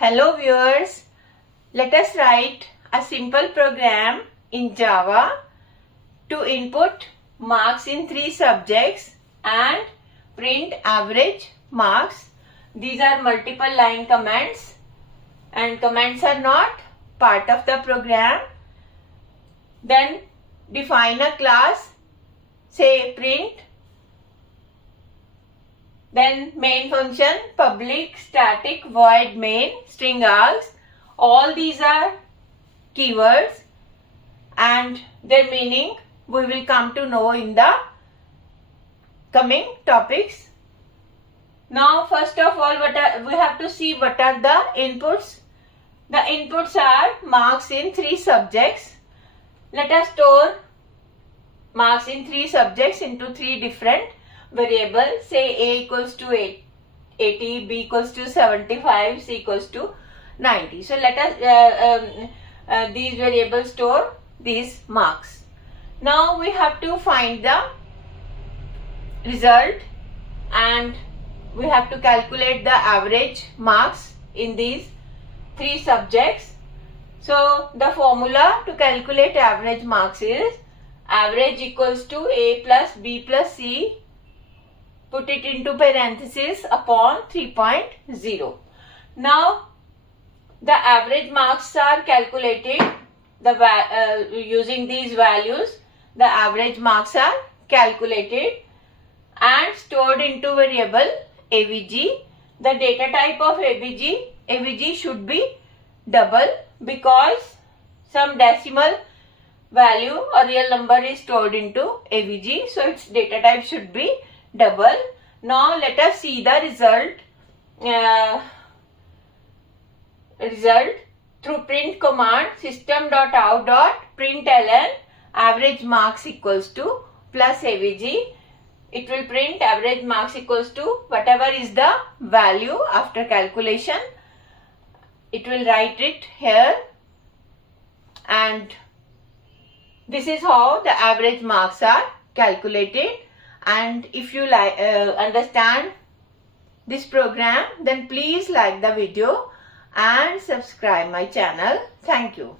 Hello viewers, let us write a simple program in Java to input marks in 3 subjects and print average marks. These are multiple line comments and comments are not part of the program. Then define a class, say print. Then main function, public, static, void, main, string args. All these are keywords and their meaning we will come to know in the coming topics. Now first of all we have to see what are the inputs. The inputs are marks in 3 subjects. Let us store marks in 3 subjects into 3 different variables. Say A equals to 80, B equals to 75, C equals to 90. So let us these variables store these marks. Now we have to find the result and we have to calculate the average marks in these 3 subjects. So the formula to calculate average marks is average equals to A plus B plus C, put it into parenthesis, upon 3.0. Now the average marks are calculated using these values. The average marks are calculated and stored into variable AVG. The data type of AVG should be double because some decimal value or real number is stored into AVG, so its data type should be double. Now let us see the result through print command system.out.println average marks equals to plus AVG. It will print average marks equals to whatever is the value after calculation. It will write it here and this is how the average marks are calculated. And if you understand this program, then please like the video and subscribe my channel. Thank you.